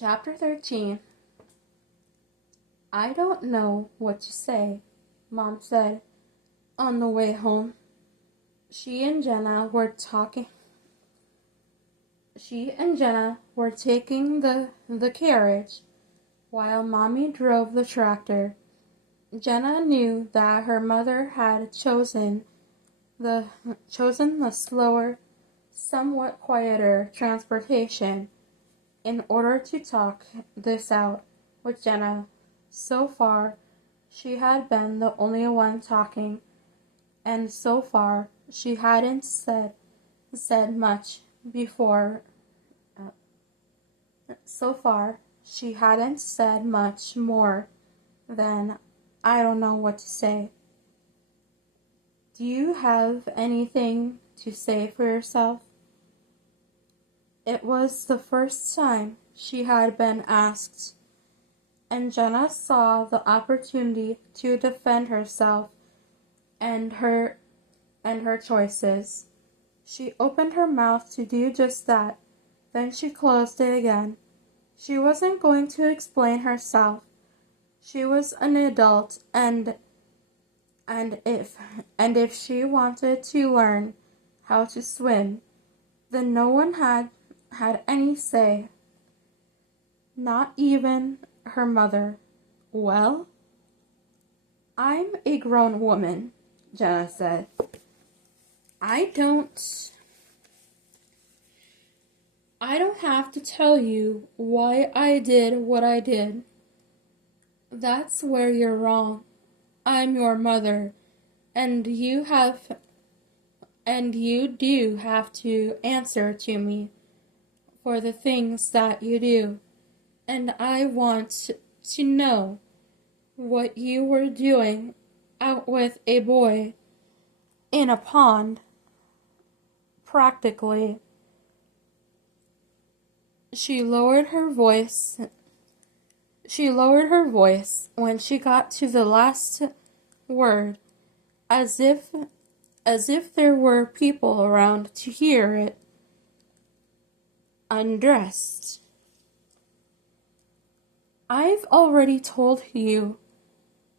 Chapter 13. I don't know what to say, Mom said on the way home. She and Jenna were taking the carriage while Mommy drove the tractor. Jenna knew that her mother had chosen the slower, somewhat quieter transportation in order to talk this out with Jenna. So far, she had been the only one talking, and so far she hadn't said much before. So far, she hadn't said much more than I don't know what to say. Do you have anything to say for yourself? It was the first time she had been asked, and Jenna saw the opportunity to defend herself and her choices. She opened her mouth to do just that, then she closed it again. She wasn't going to explain herself. She was an adult, and if she wanted to learn how to swim, then no one had any say. Not even her mother. Well, I'm a grown woman, Jenna said. I don't have to tell you why I did what I did. That's where you're wrong. I'm your mother, and you do have to answer to me for the things that you do. And I want to know what you were doing out with a boy in a pond, practically. She lowered her voice when she got to the last word, as if there were people around to hear it. Undressed. I've already told you.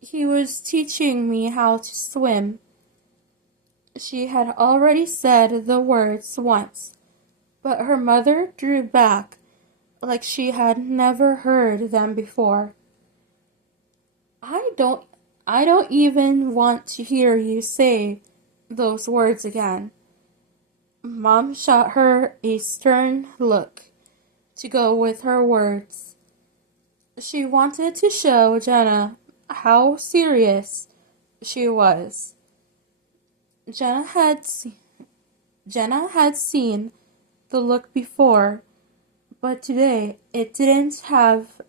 He was teaching me how to swim. She had already said the words once, but her mother drew back like she had never heard them before. I don't even want to hear you say those words again. Mom shot her a stern look to go with her words. She wanted to show Jenna how serious she was. Jenna had seen the look before, but today it didn't have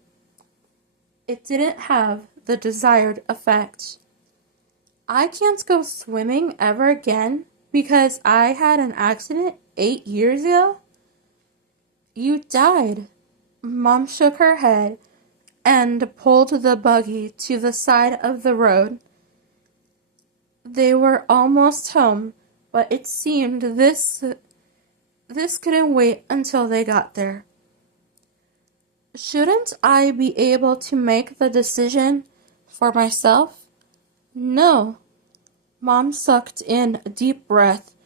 the desired effect. I can't go swimming ever again because I had an accident 8 years ago? You died. Mom shook her head and pulled the buggy to the side of the road. They were almost home, but it seemed this couldn't wait until they got there. Shouldn't I be able to make the decision for myself? No. Mom sucked in a deep breath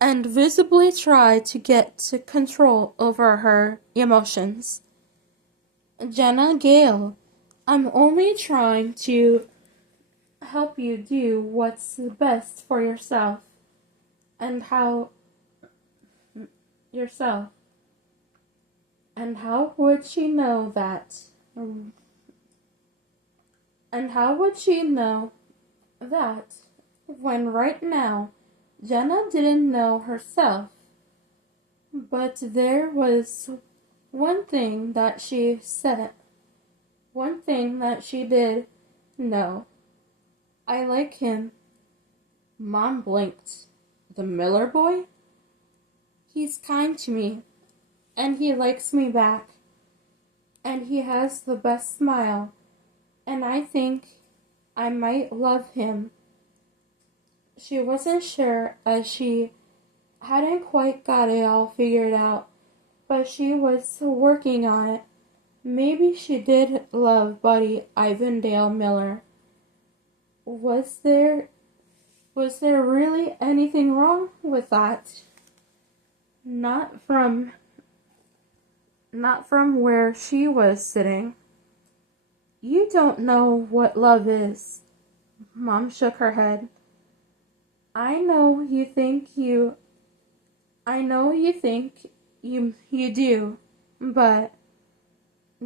and visibly tried to get control over her emotions. Jenna Gale, I'm only trying to help you do what's best for yourself. And how would she know that? And how would she know that when right now Jenna didn't know herself? But there was one thing that she did know. I like him. Mom blinked. The Miller boy? He's kind to me, and he likes me back, and he has the best smile, and I think I might love him. She wasn't sure, as she hadn't quite got it all figured out, but she was working on it. Maybe she did love Buddy Ivandale Miller. Was there really anything wrong with that? Not from where she was sitting. You don't know what love is. Mom shook her head. I know you think you do, but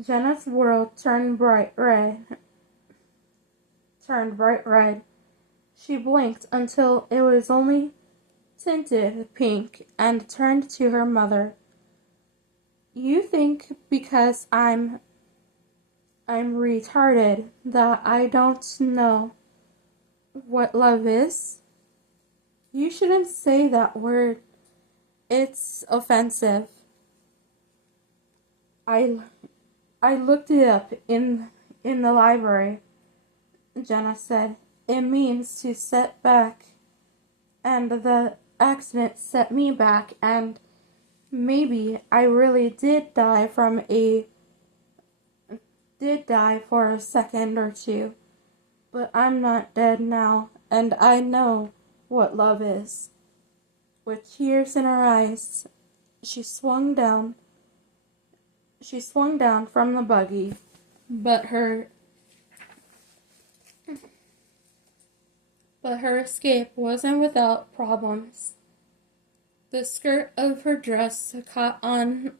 Jenna's world turned bright red. She blinked until it was only tinted pink and turned to her mother. You think because I'm retarded that I don't know what love is? You shouldn't say that word. It's offensive. I looked it up in the library, Jenna said. It means to set back, and the accident set me back, and maybe I really did die for a second or two, but I'm not dead now, and I know what love is. With tears in her eyes, she swung down from the buggy, but her escape wasn't without problems. The skirt of her dress caught on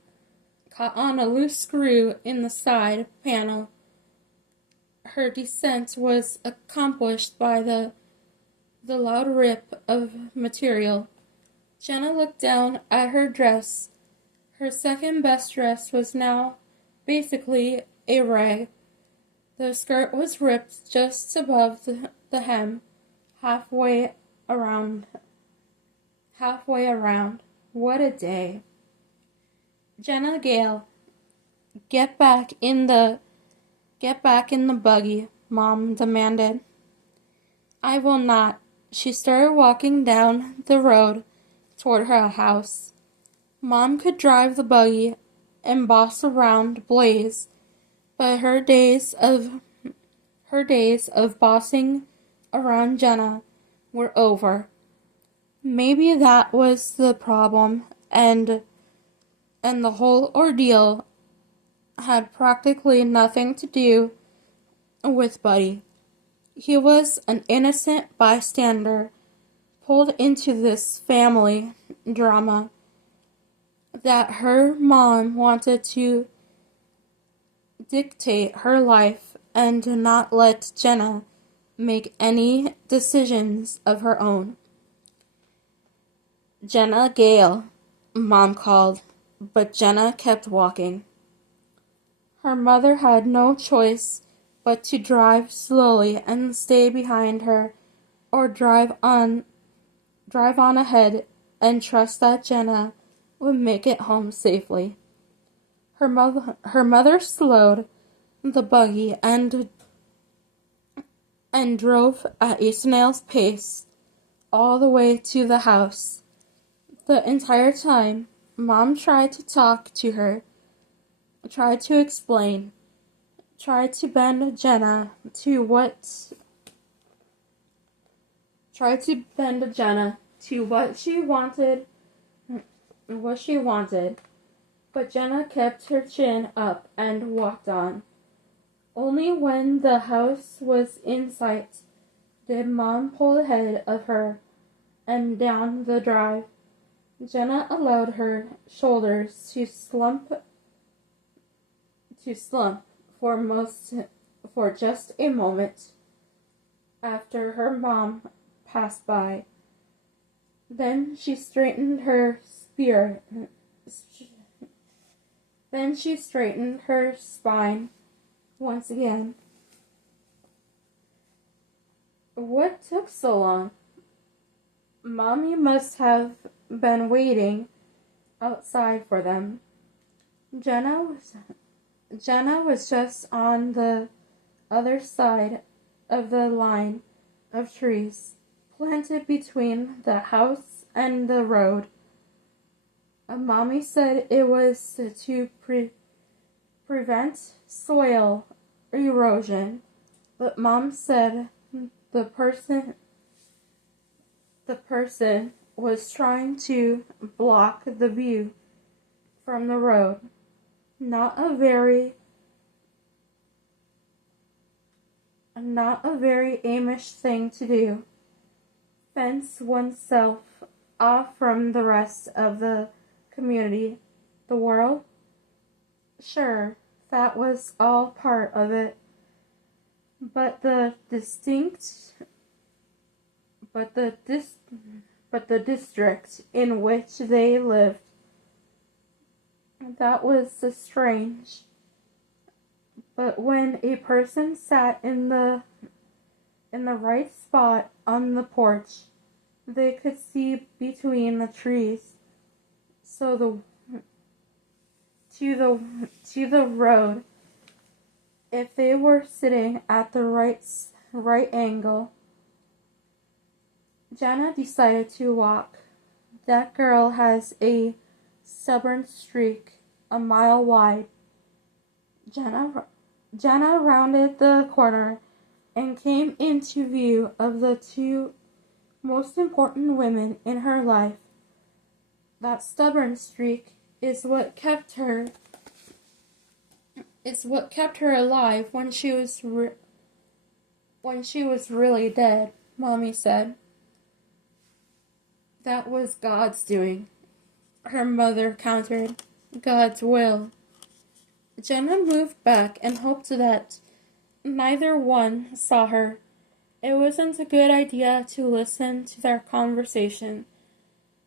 a loose screw in the side panel. Her descent was accomplished by the loud rip of material. Jenna looked down at her dress. Her second best dress was now basically a rag. The skirt was ripped just above the hem, halfway around. What a day. Jenna Gale, get back in the buggy, Mom demanded. I will not. She started walking down the road toward her house. Mom could drive the buggy and boss around Blaze, but her days of bossing around Jenna were over. Maybe that was the problem, and the whole ordeal had practically nothing to do with Buddy. He was an innocent bystander pulled into this family drama that her mom wanted to dictate her life and not let Jenna make any decisions of her own. Jenna Gale, Mom called, but Jenna kept walking. Her mother had no choice but to drive slowly and stay behind her, or drive on ahead and trust that Jenna would make it home safely. Her mother slowed the buggy and drove at a snail's pace all the way to the house. The entire time, Mom tried to talk to her, tried to explain, tried to bend Jenna to what she wanted, but Jenna kept her chin up and walked on. Only when the house was in sight did Mom pull ahead of her and down the drive. Jenna allowed her shoulders to slump for just a moment after her mom passed by. Then she straightened her spine once again. What took so long? Mommy must have been waiting outside for them. Jenna was just on the other side of the line of trees planted between the house and the road. Mommy said it was to prevent soil erosion. But Mom said the person was trying to block the view from the road. Not a very Amish thing to do. Fence oneself off from the rest of the community. The world? Sure, that was all part of it. But the district in which they lived, that was strange. But when a person sat in the right spot on the porch, they could see between the trees. So to the road, if they were sitting at the right angle. Jenna decided to walk. That girl has a stubborn streak a mile wide. Jenna rounded the corner and came into view of the two most important women in her life. That stubborn streak is what kept her alive when she was really dead, Mommy said. That was God's doing, her mother countered. God's will. Jenna moved back and hoped that neither one saw her. It wasn't a good idea to listen to their conversation,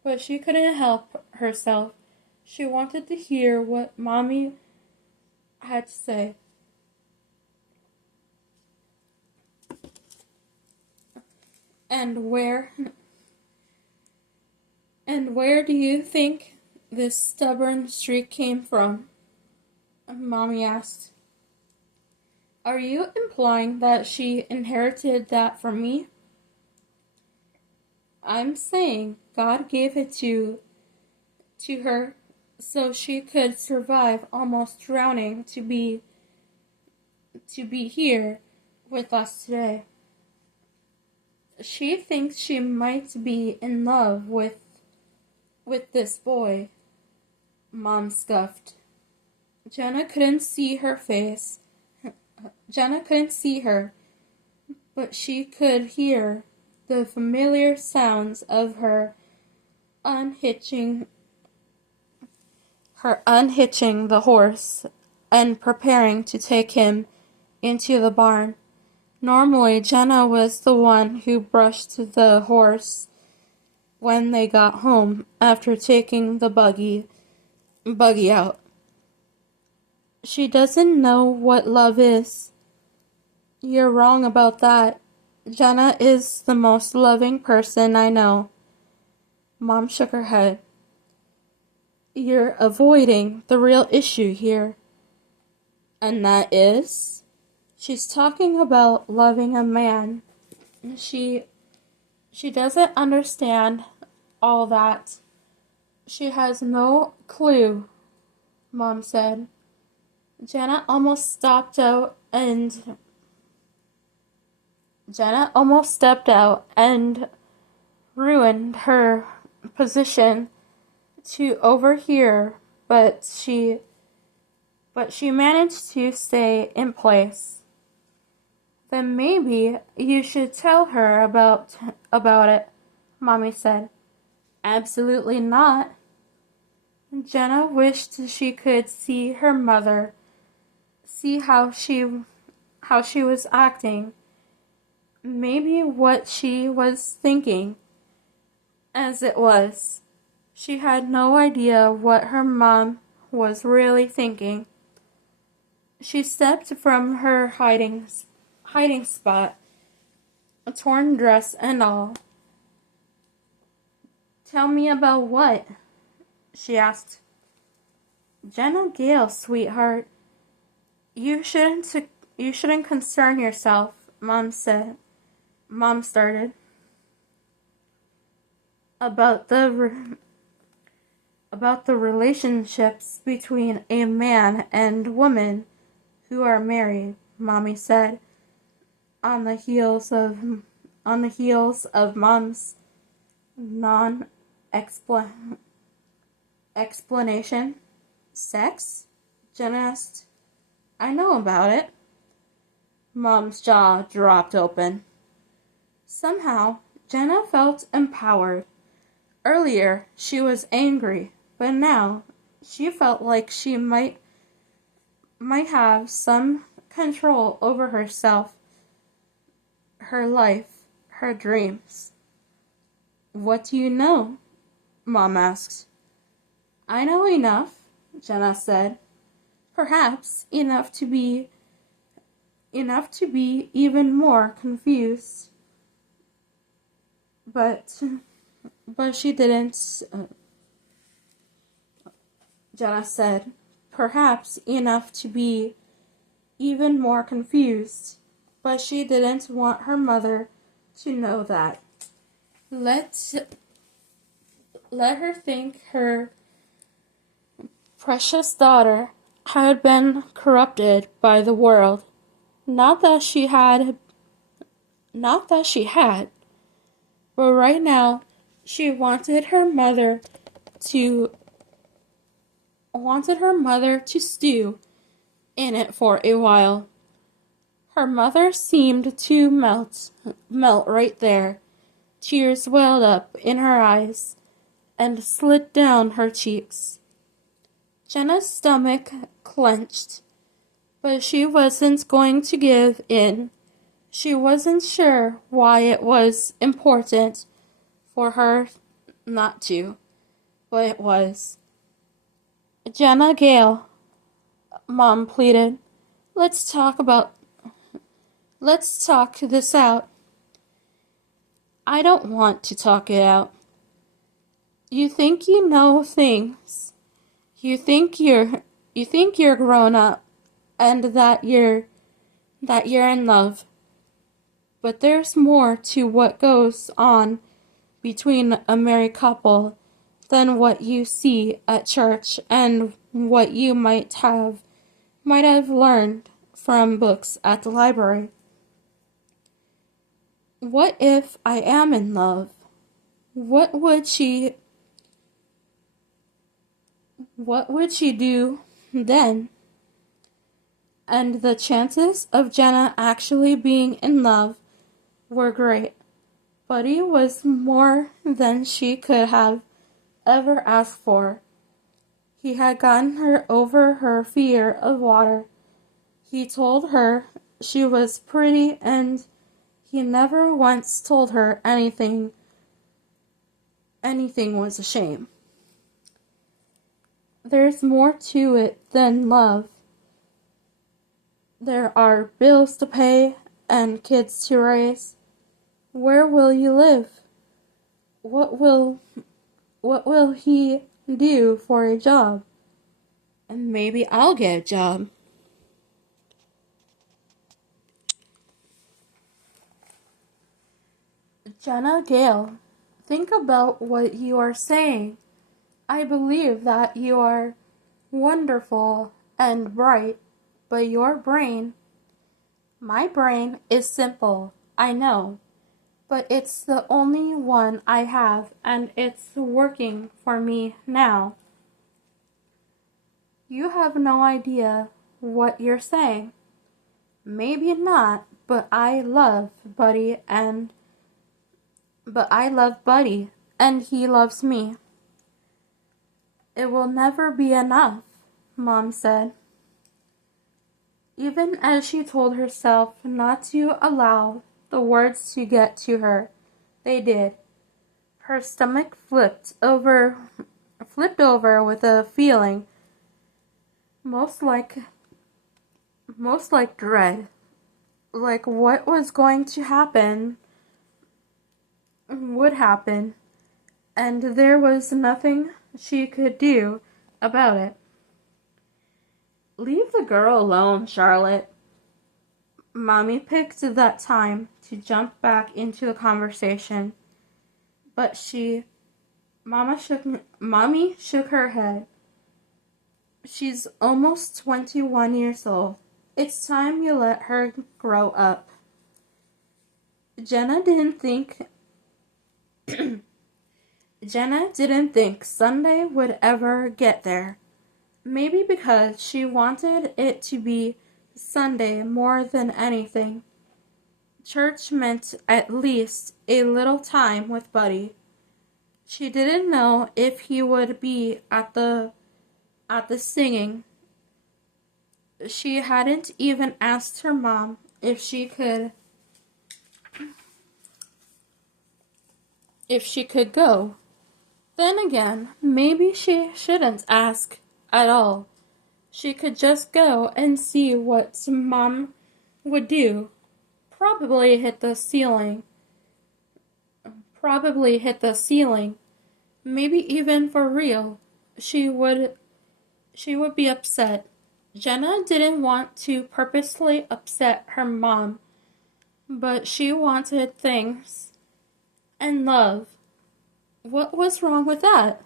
but she couldn't help herself. She wanted to hear what Mommy had to say. And where do you think this stubborn streak came from? Mommy asked. Are you implying that she inherited that from me? I'm saying God gave it to her so she could survive almost drowning to be here with us today. She thinks she might be in love with this boy, Mom scoffed. Jenna couldn't see her face. Jenna couldn't see her, but she could hear the familiar sounds of her unhitching the horse and preparing to take him into the barn. Normally, Jenna was the one who brushed the horse when they got home after taking the buggy out. She doesn't know what love is. You're wrong about that. Jenna is the most loving person I know. Mom shook her head. You're avoiding the real issue here. And that is? She's talking about loving a man. She doesn't understand all that. She has no clue, Mom said. Jenna almost stepped out and ruined her position to overhear, but she managed to stay in place. Then maybe you should tell her about it, Mommy said. Absolutely not. Jenna wished she could see her mother, see how she was acting, maybe what she was thinking. As it was, she had no idea what her mom was really thinking. She stepped from her hiding spot, a torn dress and all. Tell me about what? She asked. Jenna Gale, sweetheart. You shouldn't concern yourself, Mom said. Mom started. About the about the relationships between a man and woman who are married, Mommy said, on the heels of Mom's non-explanation. Sex? Jenna asked. I know about it. Mom's jaw dropped open. Somehow, Jenna felt empowered. Earlier, she was angry, but now she felt like she might have some control over herself, her life, her dreams. What do you know? Mom asked. I know enough, Jenna said. Perhaps enough to be even more confused. But she didn't, Jenna said. Perhaps enough to be even more confused. But she didn't want her mother to know that. Let her think her precious daughter had been corrupted by the world. Not that she had, but right now she wanted her mother to stew in it for a while. Her mother seemed to melt right there. Tears welled up in her eyes and slid down her cheeks. Jenna's stomach clenched, but she wasn't going to give in. She wasn't sure why it was important for her not to, but it was. Jenna Gale, Mom pleaded, let's talk this out. I don't want to talk it out. You think you know things. You think you're grown up and that you're in love. But there's more to what goes on between a married couple than what you see at church and what you might have learned from books at the library. What if I am in love? What would she do then? And the chances of Jenna actually being in love were great. Buddy was more than she could have ever asked for. He had gotten her over her fear of water. He told her she was pretty, and he never once told her anything was a shame. There's more to it than love. There are bills to pay and kids to raise. Where will you live? What will he do for a job? And maybe I'll get a job. Jenna Gale, think about what you are saying. I believe that you are wonderful and bright, but my brain is simple, I know, but it's the only one I have, and it's working for me now. You have no idea what you're saying. Maybe not, but I love Buddy, and he loves me. It will never be enough, Mom said. Even as she told herself not to allow the words to get to her, they did. Her stomach flipped over with a feeling most like dread. Like what was going to happen would happen, and there was nothing she could do about it. Leave the girl alone, Charlotte. Mommy picked that time to jump back into the conversation, but she Mommy shook her head. She's almost 21 years old. It's time you let her grow up. Jenna didn't think Jenna didn't think Sunday would ever get there. Maybe because she wanted it to be Sunday more than anything. Church meant at least a little time with Buddy. She didn't know if he would be at the singing. She hadn't even asked her mom if she could go. Then again, maybe she shouldn't ask at all. She could just go and see what Mom would do. Probably hit the ceiling. Maybe even for real. She would be upset. Jenna didn't want to purposely upset her mom, but she wanted things and love. What was wrong with that?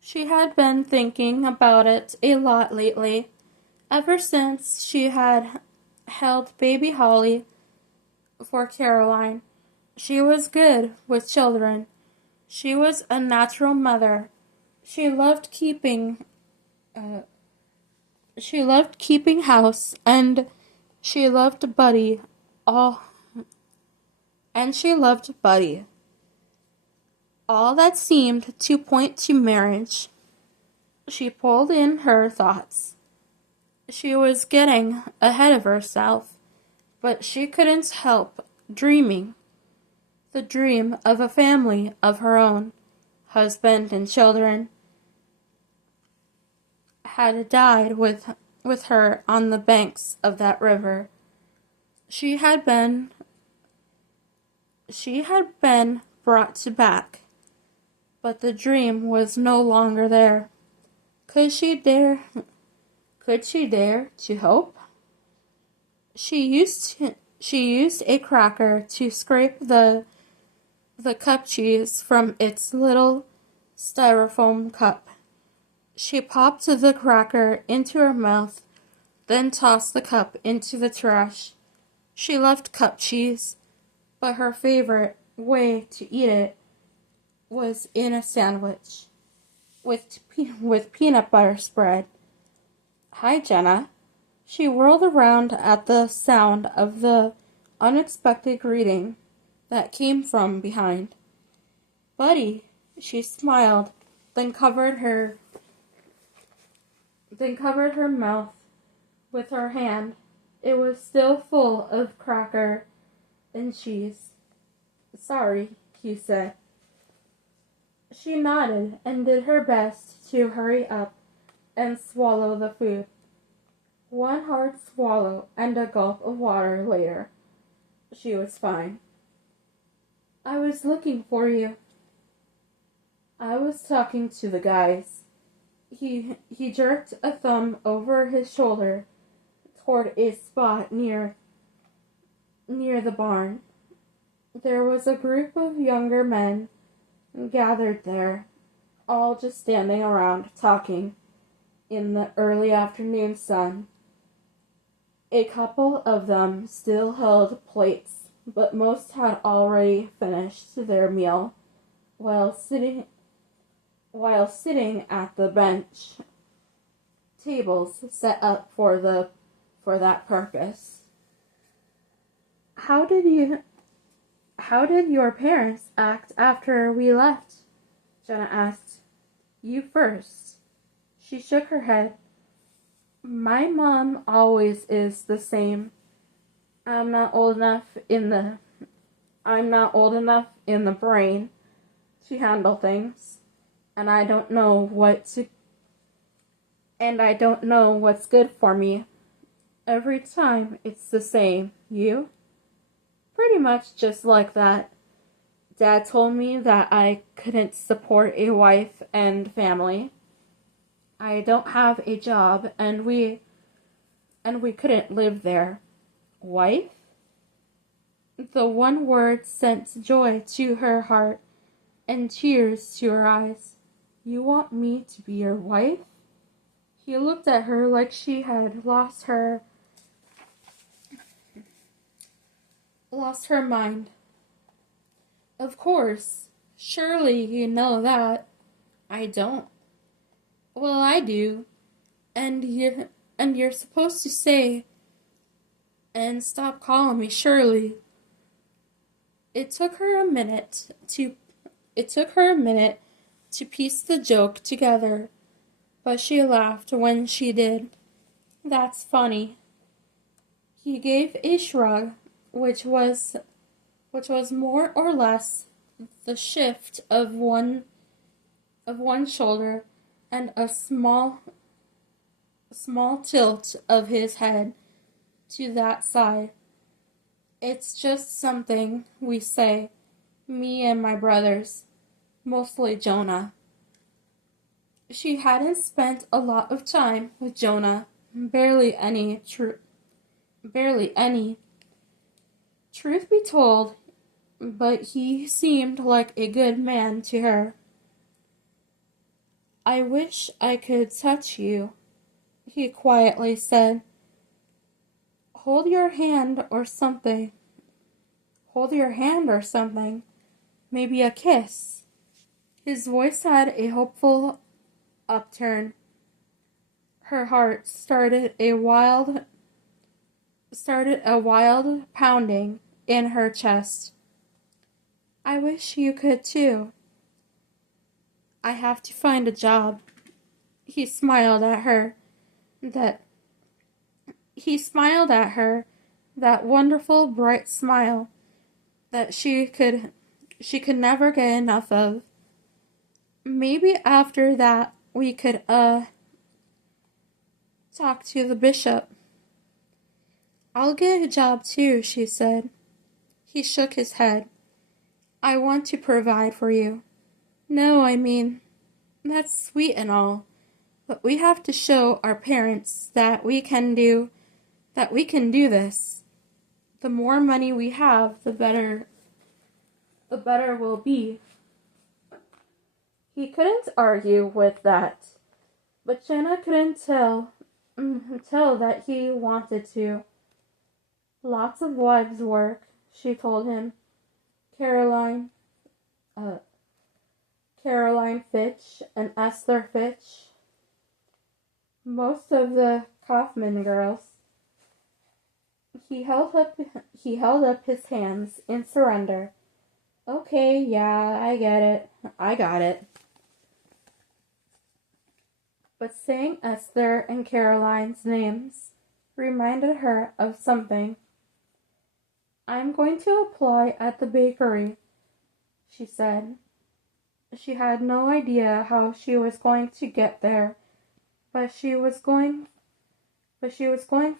She had been thinking about it a lot lately, ever since she had held baby Holly for Caroline. She was good with children. She was a natural mother. She loved keeping house, and she loved Buddy. All that seemed to point to marriage. She pulled in her thoughts. She was getting ahead of herself, but she couldn't help dreaming. The dream of a family of her own, husband and children, had died with her on the banks of that river. She had been brought back, but the dream was no longer there. Could she dare to hope? She used a cracker to scrape the cup cheese from its little styrofoam cup. She popped the cracker into her mouth, then tossed the cup into the trash. She loved cup cheese, but her favorite way to eat it was in a sandwich with peanut butter spread. Hi, Jenna. She whirled around at the sound of the unexpected greeting that came from behind. Buddy, she smiled, then covered her mouth with her hand. It was still full of cracker and cheese. Sorry, he said. She nodded and did her best to hurry up and swallow the food. One hard swallow and a gulp of water later, she was fine. I was looking for you. I was talking to the guys. He jerked a thumb over his shoulder toward a spot near the barn. There was a group of younger men gathered there, all just standing around talking in the early afternoon sun. A couple of them still held plates, but most had already finished their meal while sitting at the bench tables set up for that purpose. How did your parents act after we left? Jenna asked. You first. She shook her head. My mom always is the same. I'm not old enough in the brain to handle things, and I don't know what's good for me. Every time it's the same. You? Pretty much just like that. Dad told me that I couldn't support a wife and family. I don't have a job, and we couldn't live there. Wife? The one word sent joy to her heart. and tears to her eyes. You want me to be your wife? He looked at her like she had lost her mind. Of course. Surely you know that. I don't. Well, I do. And you're supposed to say and stop calling me Shirley. It took her a minute to piece the joke together, but she laughed when she did. That's funny. He gave a shrug, which was more or less the shift of one shoulder and a small tilt of his head to that side. It's just something we say, me and my brothers, mostly Jonah. She hadn't spent a lot of time with Jonah, barely any. Truth be told, but he seemed like a good man to her. I wish I could touch you, he quietly said. Hold your hand or something. Maybe a kiss. His voice had a hopeful upturn. Her heart started a wild pounding in her chest. I wish you could too. I have to find a job. He smiled at her, that wonderful bright smile that she could never get enough of. Maybe after that we could talk to the bishop. I'll get a job too, she said. He shook his head. I want to provide for you. No, I mean, that's sweet and all, but we have to show our parents that we can do this. The more money we have, the better we'll be. He couldn't argue with that, but Jenna couldn't tell that he wanted to. Lots of wives' work, she told him. Caroline Fitch and Esther Fitch. Most of the Kaufman girls. He held up his hands in surrender. Okay, yeah, I get it. I got it. But saying Esther and Caroline's names reminded her of something. I'm going to apply at the bakery, she said. She had no idea how she was going to get there, but she was going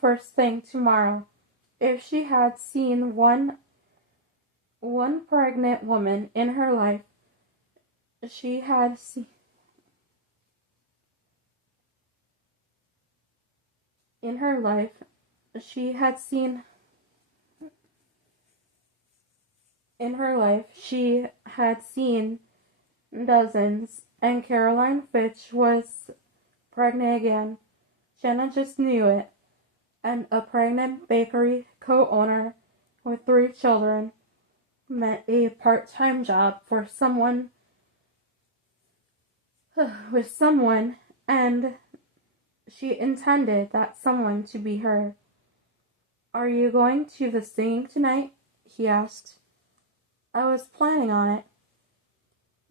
first thing tomorrow. If she had seen one pregnant woman in her life, she had seen dozens, and Caroline Fitch was pregnant again. Jenna just knew it. And a pregnant bakery co-owner with 3 children meant a part-time job for someone, and she intended that someone to be her. Are you going to the singing tonight? He asked. I was planning on it.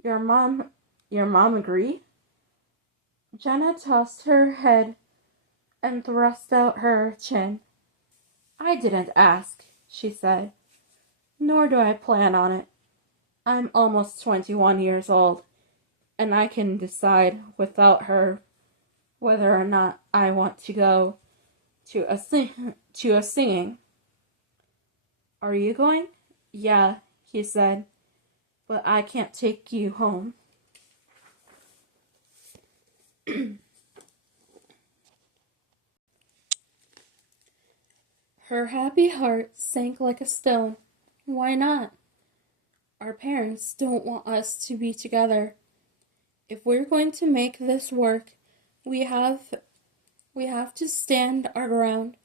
Your mom agree? Jenna tossed her head and thrust out her chin. I didn't ask, she said. Nor do I plan on it. I'm almost 21 years old, and I can decide without her whether or not I want to go to a singing. Are you going? Yeah, he said, but I can't take you home. Her happy heart sank like a stone. Why not? Our parents don't want us to be together. If we're going to make this work, we have we have to stand our ground,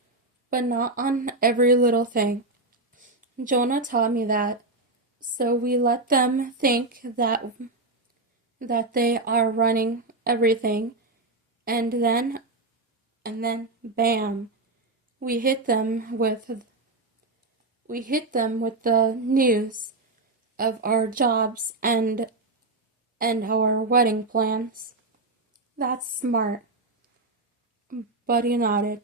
but not on every little thing. Jonah taught me that, so we let them think that they are running everything, and then bam, we hit them with the news of our jobs and our wedding plans. That's smart. Buddy nodded.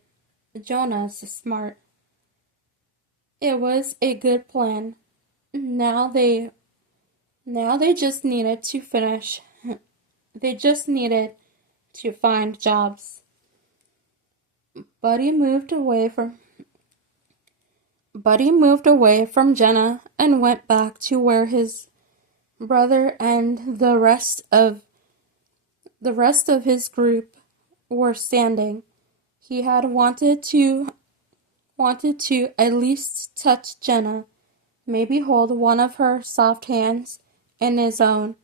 Jonah's smart. It was a good plan. Now they just needed to finish. They just needed to find jobs. Buddy moved away from Jenna and went back to where his brother and the rest of his group were standing. He had wanted to at least touch Jenna, maybe hold one of her soft hands in his own,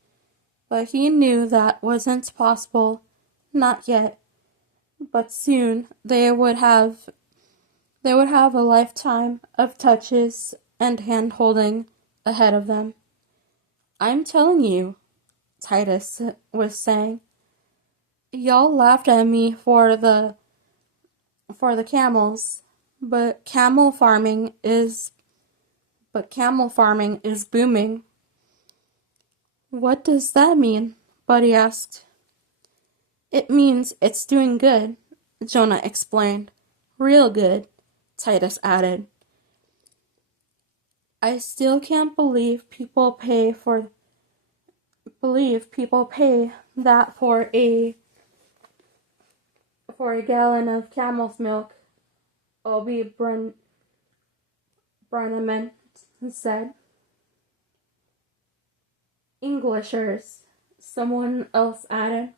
but he knew that wasn't possible, not yet. But soon they would have a lifetime of touches and hand-holding ahead of them. I'm telling you, Titus was saying. Y'all laughed at me for the camels, but camel farming is booming. What does that mean? Buddy asked. It means it's doing good, Jonah explained. Real good, Titus added. I still can't believe people pay that for a gallon of camel's milk, Obi Brannaman said. Englishers, someone else added.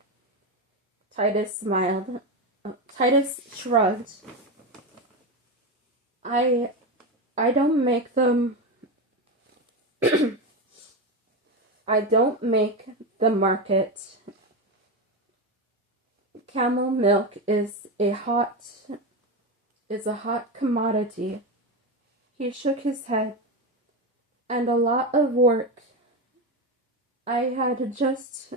Titus smiled. Titus shrugged. I don't make them. I don't make the market. Camel milk is a hot commodity. He shook his head. And a lot of work. I had just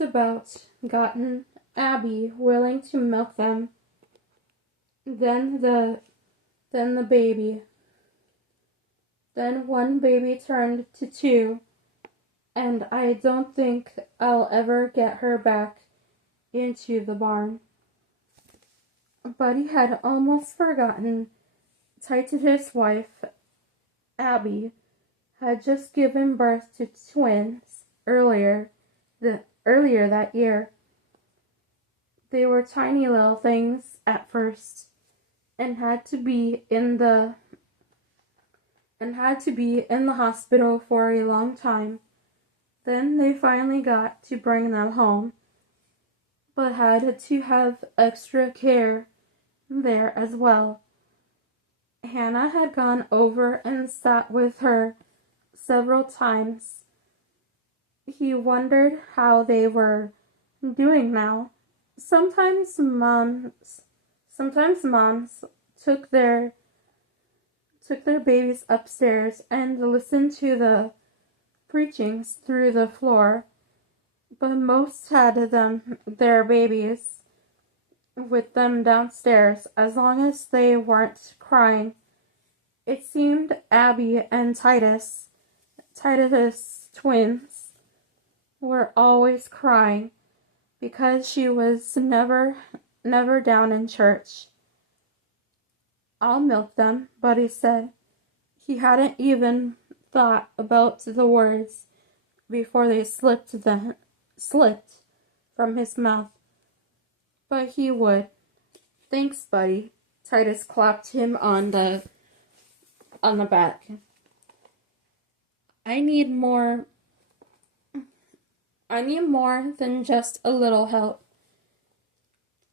about gotten Abby willing to milk them. Then one baby turned to two, and I don't think I'll ever get her back into the barn. Buddy had almost forgotten Titus's wife, Abby, had just given birth to twins earlier that year. They were tiny little things at first and had to be in the hospital for a long time. Then they finally got to bring them home, but had to have extra care there as well. Hannah had gone over and sat with her several times. He wondered how they were doing now. Sometimes moms took their babies upstairs and listened to the preachings through the floor, but most had their babies with them downstairs as long as they weren't crying. It seemed Abby and Titus's twins, were always crying because she was never down in church. I'll milk them, Buddy said. He hadn't even thought about the words before they slipped from his mouth. But he would. Thanks, Buddy. Titus clapped him on the back. I need more than just a little help.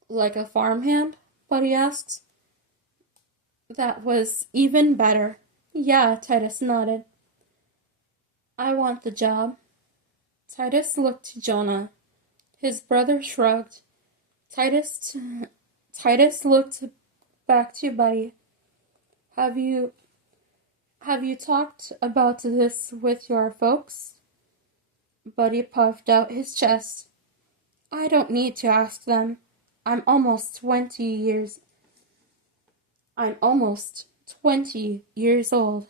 Like a farmhand? Buddy asked. That was even better. Yeah, Titus nodded. I want the job. Titus looked to Jonah. His brother shrugged. Titus Titus looked back to Buddy. Have you talked about this with your folks? Buddy puffed out his chest. I don't need to ask them. I'm almost 20 years old.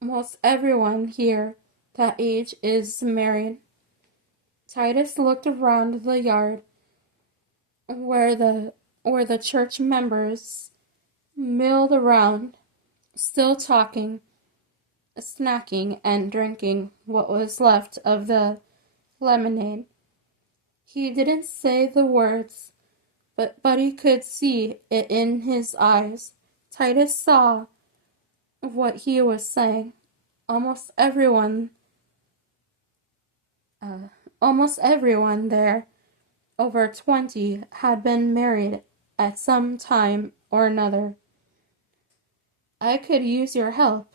Most everyone here that age is married. Titus looked around the yard where the church members milled around, still talking, snacking, and drinking what was left of the lemonade. He didn't say the words, but Buddy could see it in his eyes. Titus saw what he was saying. Almost everyone there, over 20, had been married at some time or another. I could use your help,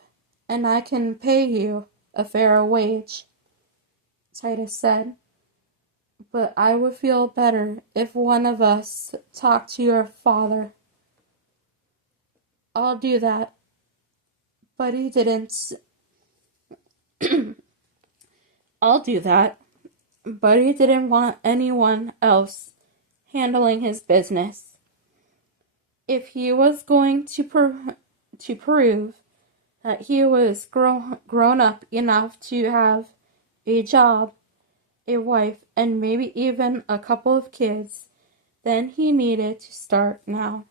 and I can pay you a fair wage, Titus said. But I would feel better if one of us talked to your father. I'll do that. But he didn't. I'll do that. But he didn't want anyone else handling his business. If he was going to prove that he was grown up enough to have a job, a wife, and maybe even a couple of kids, then he needed to start now.